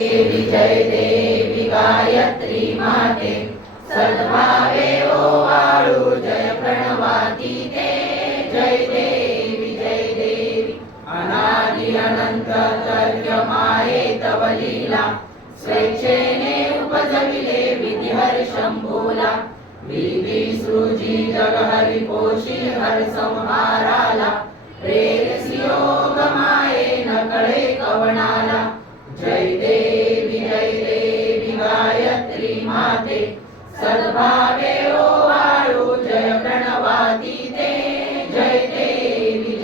देवी जय देवी गायत्री माते सद्भावे ओवाळू जय प्रणवाती ते जय देवी अनादि अनंत तर्क माये तव लीला स्वेच्छेने उपजविले विधिहर शंभूला विधी सृजी जग हरि पोषी हर संहाराला प्रेरसी योग माये नकळे कवनाला जय देवी गायत्री माते सद्भावे ओवाळू जय प्रणवाती ते जय देवी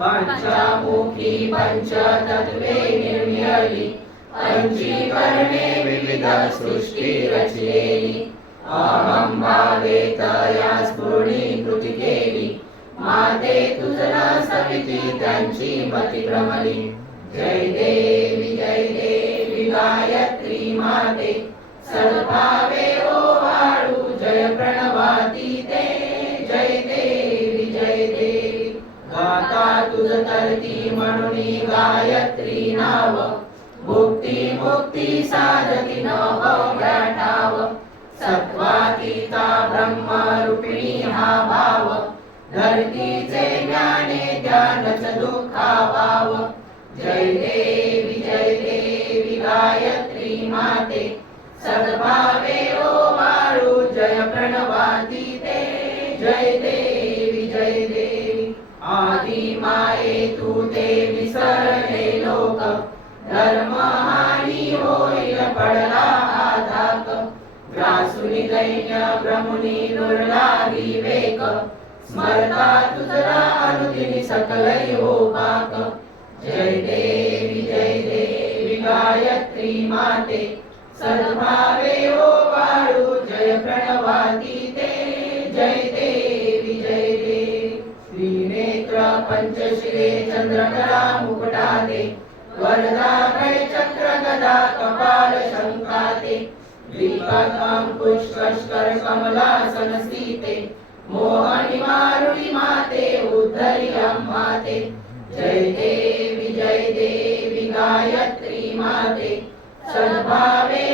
पंचमुखी पंचतत्वे निर्मियली पंचीकरणे विविध सृष्टी रचलेली अहं भावे तया स्फुरणीकृती केली माते तुझला सविती त्यांची मती भ्रमली जय देवी गायत्री माते सद्भावे ओवाळू जय प्रणवाती ते जय देवी गाता तुझ तरती म्हणून गायत्री नाव भुक्ती मुक्ती साधती नवव्या ठाव सत्वातीता ब्रह्मरूपिणी हा भाव धरतीचे ज्ञाने ध्यानच दुःखाभाव जय देवी गायत्री माते सद्भावे ओवाळू जय प्रणवाती ते जय देवी आदि माये तू ते विसरले लोक धर्म हानी होईल पडला आधाक ग्रासुनी दैन्य भ्रमुनी दुर्ला विवेक स्मरता तुझला अनुदिनी सकलै हो पाक जय देवी गायत्री माते सद्भावे ओवाळू जय प्रणवाती ते जय देवी श्रीनेत्र पंचशिरे चंद्रकला मुकुटाते वरदा भय चक्र गदा कपाल शंकाते पुष्कर कमलासन सीते मोहनी मारुणी माते उद्धरी अम्माते जय देवी गायत्री माते सद्भावे